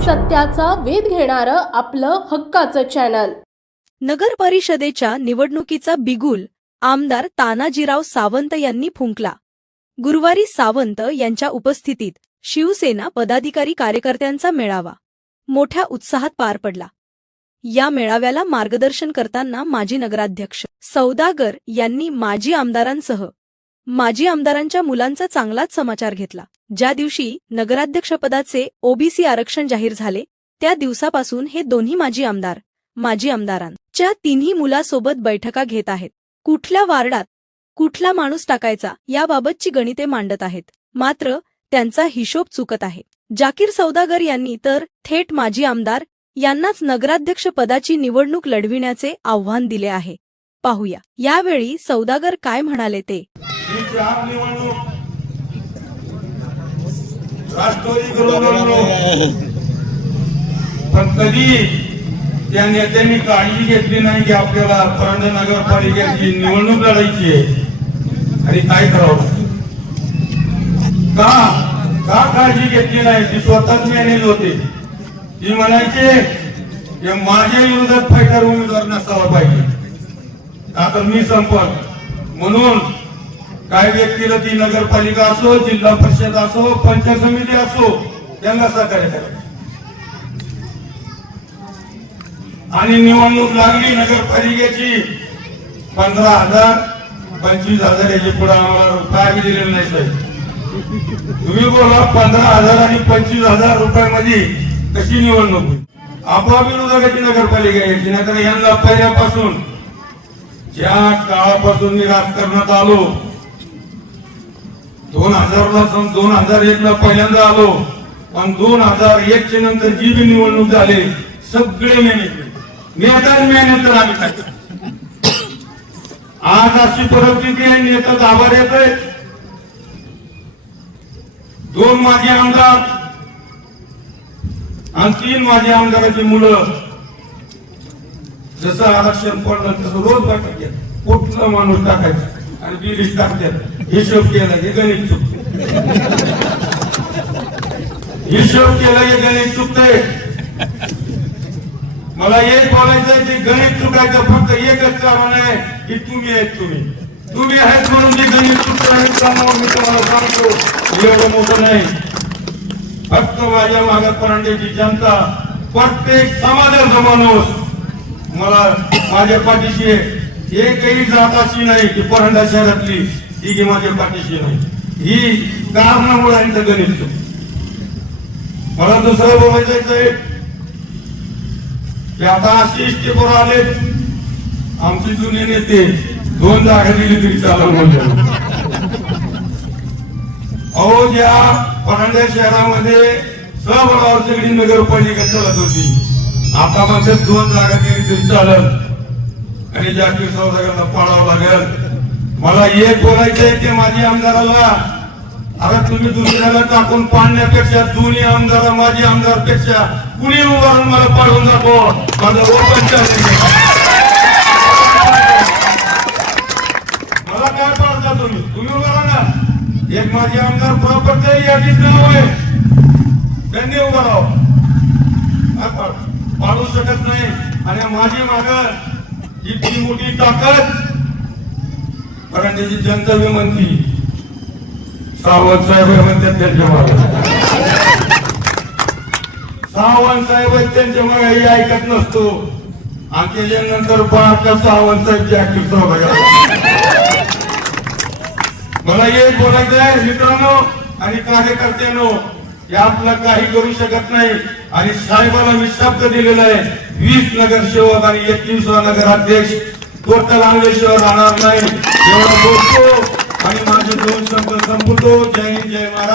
सत्याचा वेध घेणारं आपलं हक्काचं चॅनल नगर परिषदेच्या निवडणुकीचा बिगुल आमदार तानाजीराव सावंत यांनी फुंकला. गुरुवारी सावंत यांच्या उपस्थितीत शिवसेना पदाधिकारी कार्यकर्त्यांचा मेळावा मोठ्या उत्साहात पार पडला. या मेळाव्याला मार्गदर्शन करताना माजी नगराध्यक्ष सौदागर यांनी माजी आमदारांसह माजी आमदारांच्या मुलांचा चांगलाच समाचार घेतला. ज्या दिवशी नगराध्यक्षपदाचे ओबीसी आरक्षण जाहीर झाले त्या दिवसापासून हे दोन्ही माजी आमदार माजी आमदारांच्या तिन्ही मुलासोबत बैठका घेत आहेत. कुठल्या वार्डात कुठला माणूस टाकायचा याबाबतची गणिते मांडत आहेत. मात्र त्यांचा हिशोब चुकत आहे. जाकीर सौदागर यांनी तर थेट माजी आमदार यांनाच नगराध्यक्ष पदाची निवडणूक लढविण्याचे आव्हान दिले आहे. पाहूया. यावेळी सौदागर काय म्हणाले ते? ही चार निवडणूक. राष्ट्रवादी विरोधात पण कधी त्या नेत्यांनी काळजी घेतली नाही की आपल्याला परंड नगरपालिकेची निवडणूक लढायची आहे? आणि काय करावं का? का काळजी घेतली नाही? ती स्वतःच मॅनेज होते. ती म्हणायचे की माझ्या विरोधात फायटर उमेदवार नसावा पाहिजे. आता मी संपत. म्हणून काय व्यक्तीला ती नगरपालिका असो जिल्हा परिषद असो पंचायत समिती असो त्यांना सहकार्य करा. आणि निवडणूक लागली नगरपालिकेची पंधरा हजार पंचवीस हजार याची पुढे आम्हाला रुपया दिलेला नाही साहेब. तुम्ही बोला पंधरा हजार आणि पंचवीस हजार रुपयामध्ये कशी निवडणूक होईल? आपोआप विरोधकाची नगरपालिका यायची नाहीतर यांना पहिल्यापासून ज्या काळापासून मी राजकारणात आलो दोन हजारला सम- दोन हजार एक ला पहिल्यांदा आलो. पण दोन हजार एक च्या नंतर जी बी निवडणूक झाली सगळे मेहनत नेता मेहनत तर आम्ही काय आज अशी परिस्थिती आहे नेता दाबार येत दोन माझे आमदार आणि तीन माझे आमदाराची मुलं. जसं आरक्षण पडलं तसं रोज बैठक घ्या कुठला माणूस टाकायचा? आणि बिरीज टाकतात हिशोब केला हे गणित चुकते हिशोब केला हे गणित चुकतंय. मला एक बोलायचं ते गणित चुकायचं फक्त एकच कारण आहे की तुम्ही आहेत तुम्ही. तुम्ही आहेत म्हणून जे गणित चुकतं मी तुम्हाला सांगतो एवढं मोठं नाही. फक्त माझ्या मागे परांड्याची जनता प्रत्येक समाजाचा माणूस मला माझ्या पाठीशी एकही जात अशी नाही की परंडा शहरातली ही की माझ्या पाठीशी नाही. ही कारणामुळे यांचं गणित चुकतं. मला दुसरं बोलायचं आहे की आता अशी स्टेपवर आले आमचे जुने नेते दोन जागा दिली तरी चालू अहो ज्या परांड्या शहरामध्ये सहभागावर सगळी नगरपालिका चालत होती आता मात्र दोन जागा दिली तरी चालत आणि जागतिक सगळ्यांना पाळावं लागेल. मला एक बोलायचंय आहे ते माझी आमदाराला अरे तुम्ही दुसऱ्याला टाकून पाडण्यापेक्षा जुनी आमदार माझी आमदारपेक्षा कुणी उभारून मला पाडून दाखव. माझं ओपन मला काय पाडता तुम्ही? तुम्ही उभारा ना. एक माझे आमदार प्रॉपरच्या यादीत नाव आहे. त्यांनी उभा राहा पाडू शकत नाही. आणि माझी माग इतकी मोठी ताकद कारण त्याची जनता बी म्हणती सावंत साहेब म्हणतात त्यांच्या मागे. सावंत साहेब त्यांच्या मागे हे ऐकत नसतो. आणि त्याच्यानंतर पाहता सावंत साहेबची ऍक्टिव्ह सहभाग मला एक बोलायचं आहे मित्रांनो आणि कार्यकर्त्यांनो हे आपलं काही करू शकत नाही. आणि साहेबाला मी शब्द दिलेला आहे. वीस नगरसेवक आणि एकवीस नगराध्यक्ष टोटल आणल्याशिवाय राहणार नाही. एवढा बोलतो आणि माझे दोन शब्द संपतो जय हिंद जय महाराज